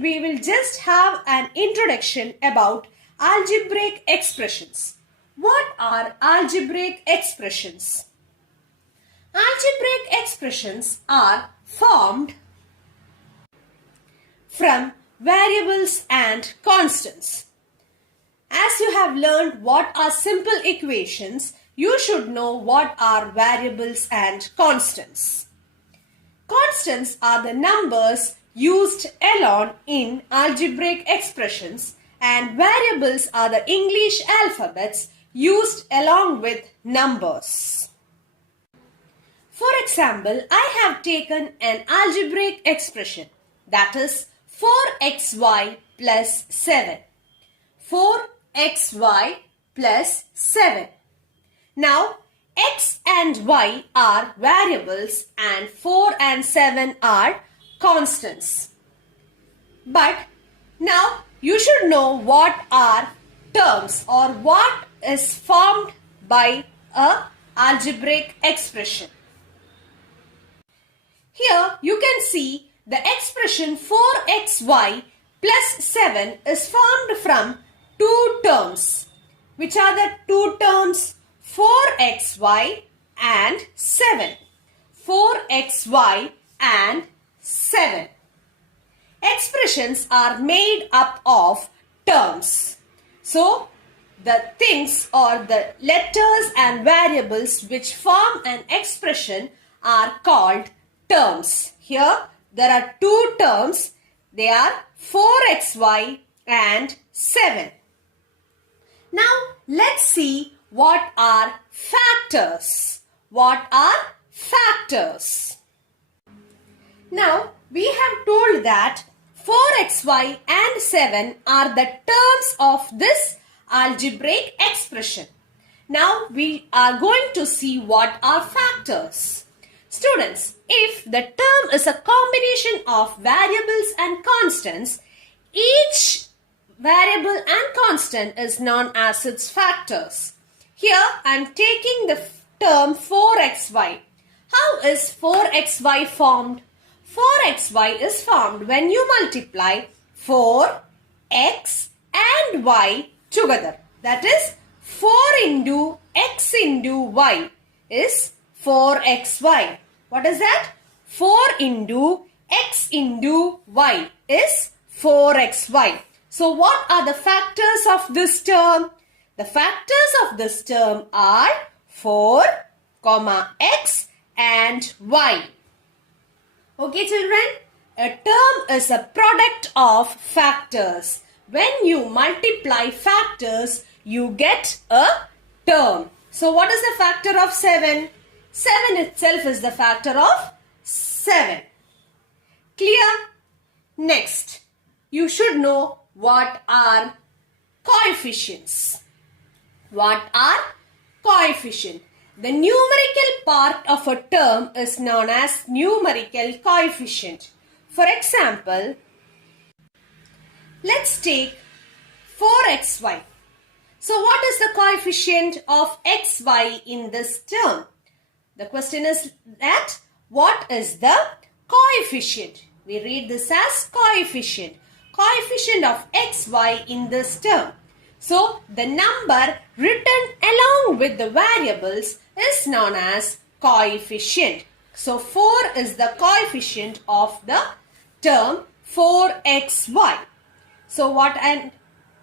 we will just have an introduction about algebraic expressions. What are algebraic expressions? Algebraic expressions are formed from variables and constants. As you have learned what are simple equations, you should know what are variables and constants. Constants are the numbers used alone in algebraic expressions, and variables are the English alphabets used along with numbers. For example, I have taken an algebraic expression, that is 4xy plus 7. 4xy plus 7. Now, x and y are variables and 4 and 7 are constants. But now you should know what are terms or what is formed by a algebraic expression. Here you can see the expression 4xy plus 7 is formed from two terms. Which are the two terms? 4xy and 7. 4xy and 7. Expressions are made up of terms. So, the things or the letters and variables which form an expression are called terms. Here, there are two terms. They are 4xy and 7. Now, let's see what are factors. What are factors? Now, we have told that 4xy and 7 are the terms of this algebraic expression. Now, we are going to see what are factors. Students, if the term is a combination of variables and constants, each variable and constant is known as its factors. Here I am taking the term 4xy. How is 4xy formed? 4xy is formed when you multiply 4x and y together. That is 4 into x into y is 4xy. What is that? 4 into x into y is 4xy. So what are the factors of this term? The factors of this term are 4, x and y. Okay children, a term is a product of factors. When you multiply factors, you get a term. So what is the factor of 7? 7 itself is the factor of 7. Clear? Next, you should know what are coefficients. What are coefficient? The numerical part of a term is known as numerical coefficient. For example, let's take 4xy. So what is the coefficient of xy in this term? The question is that what is the coefficient? We read this as coefficient. Coefficient of xy in this term. So, the number written along with the variables is known as coefficient. So, 4 is the coefficient of the term 4xy. So, what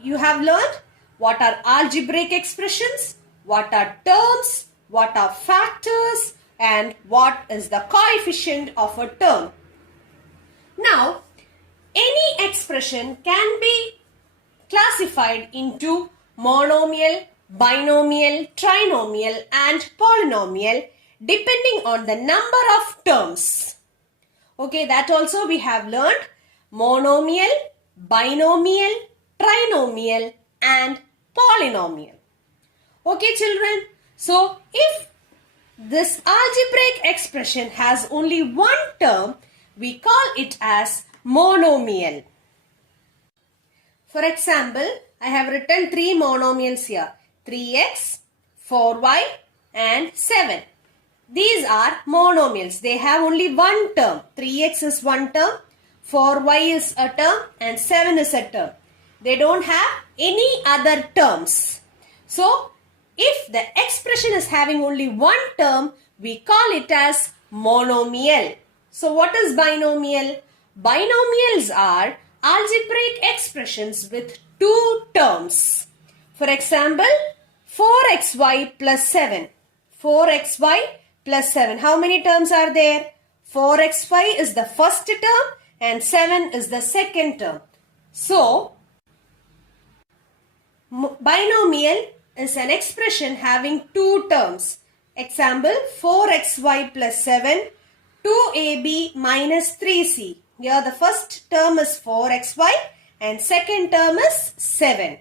you have learned? What are algebraic expressions? What are terms? What are factors? And what is the coefficient of a term? Now, any expression can be classified into monomial, binomial, trinomial and polynomial depending on the number of terms. Okay, that also we have learned monomial, binomial, trinomial and polynomial. Okay children, so if this algebraic expression has only one term, we call it as monomial. For example, I have written 3 monomials here. 3x, 4y and 7. These are monomials. They have only one term. 3x is one term, 4y is a term and 7 is a term. They don't have any other terms. So, if the expression is having only one term, we call it as monomial. So, what is binomial? Binomials are algebraic expressions with two terms. For example, 4xy plus 7. 4xy plus 7. How many terms are there? 4xy is the first term and 7 is the second term. So, binomial is an expression having two terms. Example, 4xy plus 7, 2ab minus 3c. Here the first term is 4xy and second term is 7.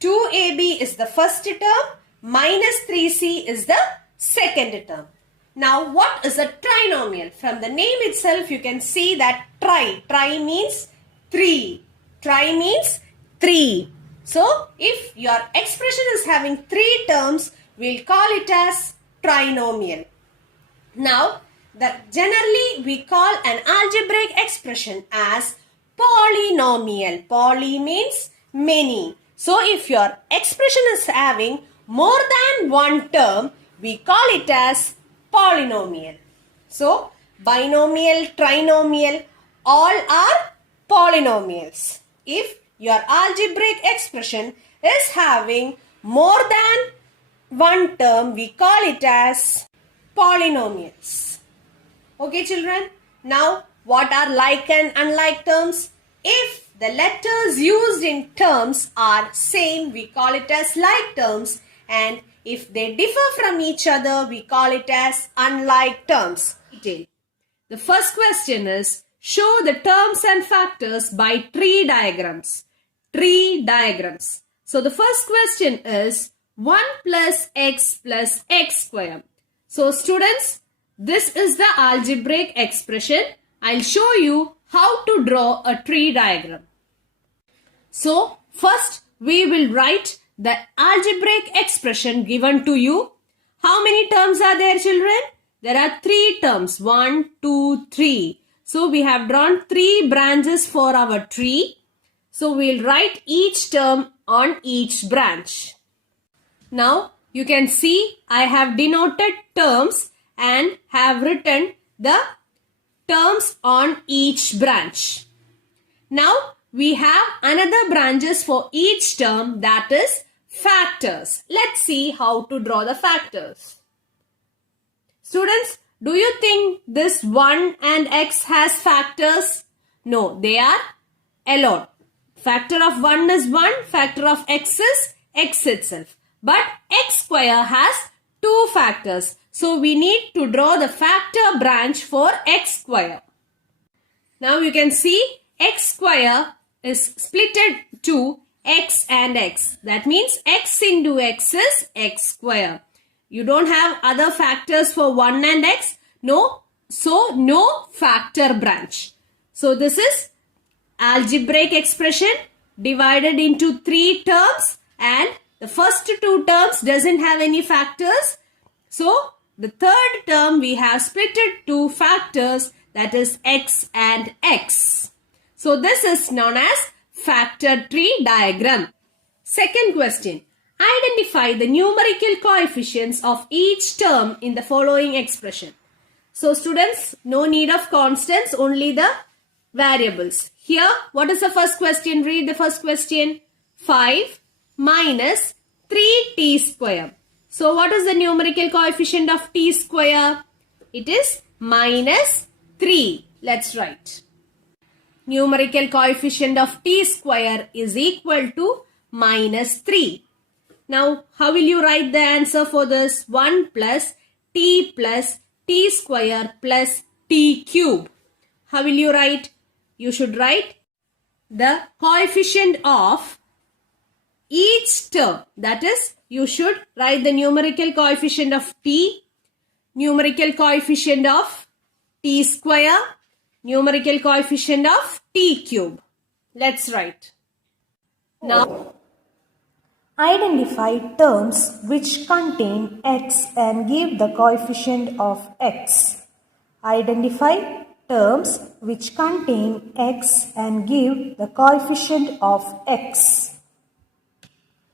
2ab is the first term, minus 3c is the second term. Now, what is a trinomial? From the name itself, you can see that tri means 3. Tri means 3. So, if your expression is having 3 terms, we'll call it as trinomial. Now, generally we call an algebraic expression as polynomial. Poly means many. So, if your expression is having more than one term, we call it as polynomial. So, binomial, trinomial, all are polynomials. If your algebraic expression is having more than one term, we call it as polynomials. Okay, children. Now, what are like and unlike terms? If the letters used in terms are same, we call it as like terms, and if they differ from each other, we call it as unlike terms. The first question is, show the terms and factors by tree diagrams. Tree diagrams. So the first question is 1 plus x square. So students, this is the algebraic expression. I'll show you how to draw a tree diagram. So first we will write the algebraic expression given to you. How many terms are there, children? There are 3 terms. 1, 2, 3. So we have drawn 3 branches for our tree. So we'll write each term on each branch. Now you can see I have denoted terms and have written the terms on each branch. Now we have another branches for each term, that is factors. Let's see how to draw the factors. Students, do you think this 1 and x has factors? No, they are alone. Factor of 1 is 1, factor of x is x itself. But x square has 2 factors. So we need to draw the factor branch for x square. Now you can see x square is splitted to x and x. That means x into x is x square. You don't have other factors for 1 and x. No. So no factor branch. So this is algebraic expression divided into 3 terms, and the first 2 terms doesn't have any factors. So the third term we have splitted to factors, that is x and x. So this is known as factor tree diagram. Second question. Identify the numerical coefficients of each term in the following expression. So students, no need of constants, only the variables. Here, what is the first question? Read the first question. 5 minus 3t square. So what is the numerical coefficient of t square? It is minus 3. Let's write. Numerical coefficient of t square is equal to minus 3. Now, how will you write the answer for this? 1 plus t square plus t cube. How will you write? You should write the coefficient of each term. That is, you should write the numerical coefficient of t, numerical coefficient of t square, numerical coefficient of t cube. Let's write. Now, identify terms which contain x and give the coefficient of x. Identify terms which contain x and give the coefficient of x.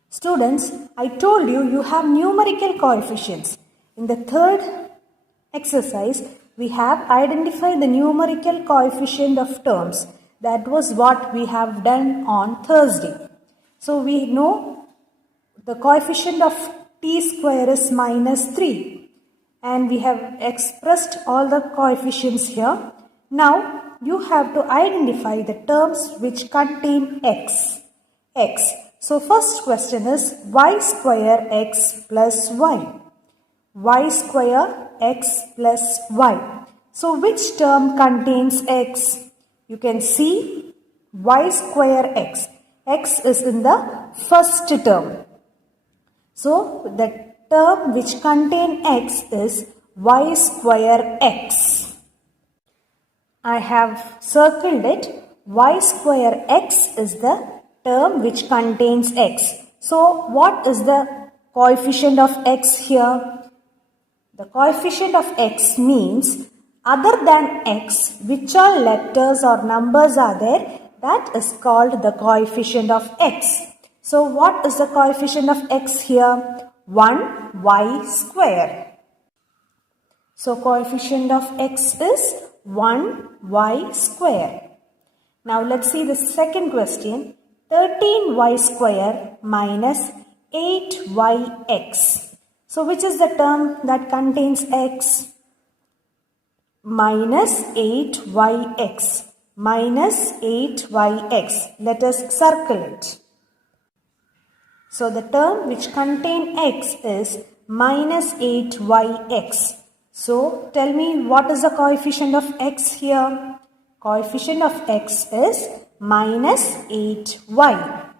Students, I told you have numerical coefficients. In the third exercise, we have identified the numerical coefficient of terms. That was what we have done on Thursday. So we know the coefficient of t square is minus 3. And we have expressed all the coefficients here. Now, you have to identify the terms which contain x. So, first question is y square x plus y. Y square x plus y. So, which term contains x? You can see y square x. X is in the first term. So, the term which contain x is y square x. I have circled it. Y square x is the term which contains x. So, what is the coefficient of x here? The coefficient of x means other than x, which all letters or numbers are there, that is called the coefficient of x. So, what is the coefficient of x here? 1y square. So, coefficient of x is 1y square. Now, let's see the second question. 13y square minus 8yx. So, which is the term that contains x? Minus 8yx. Minus 8yx. Let us circle it. So, the term which contains x is minus 8yx. So, tell me what is the coefficient of x here? Coefficient of x is minus 8y.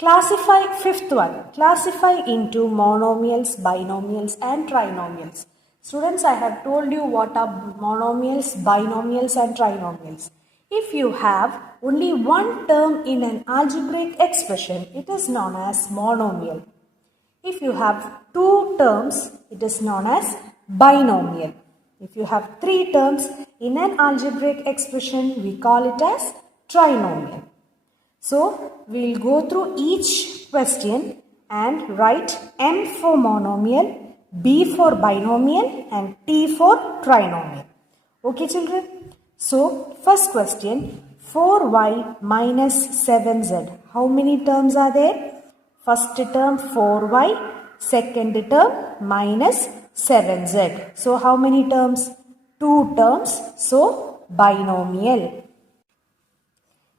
Classify fifth one. Classify into monomials, binomials and trinomials. Students, I have told you what are monomials, binomials and trinomials. If you have only one term in an algebraic expression, it is known as monomial. If you have two terms, it is known as binomial. If you have three terms in an algebraic expression, we call it as trinomial. So, we will go through each question and write M for monomial, B for binomial and T for trinomial. Okay, children? So, first question, 4y minus 7z. How many terms are there? First term 4y, second term minus 7z. So, how many terms? Two terms. So, binomial.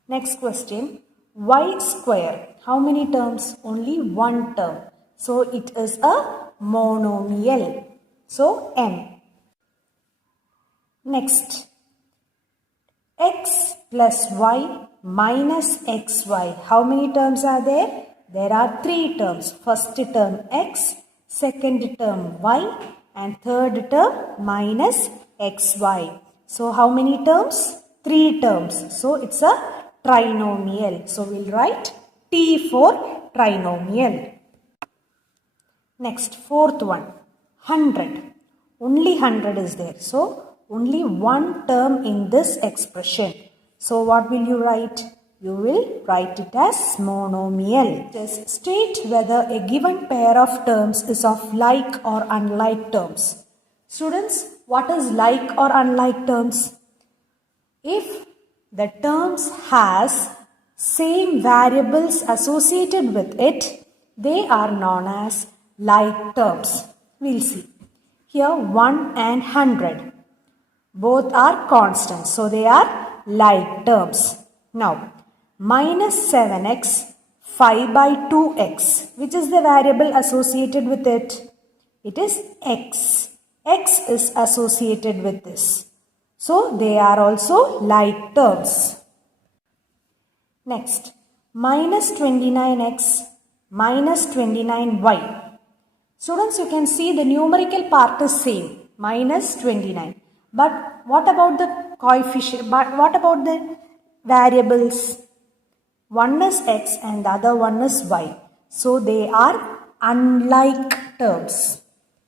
Next question, y square. How many terms? Only one term. So, it is a monomial. So, M. Next, x plus y minus xy. How many terms are there? There are three terms. First term x, second term y and third term minus xy. So, how many terms? Three terms. So, it's a trinomial. So, we'll write T for trinomial. Next, fourth one, 100. Only 100 is there. So, only one term in this expression. So, what will you write? You will write it as monomial. Just state whether a given pair of terms is of like or unlike terms. Students, what is like or unlike terms? If the terms has same variables associated with it, they are known as like terms. We'll see. Here 1 and 100. Both are constants. So, they are like terms. Now, minus 7x, 5 by 2x. Which is the variable associated with it? It is x. X is associated with this. So, they are also like terms. Next, minus 29x, minus 29y. Students, you can see the numerical part is same, minus 29. But what about the coefficient? But what about the variables? One is x and the other one is y. So, they are unlike terms.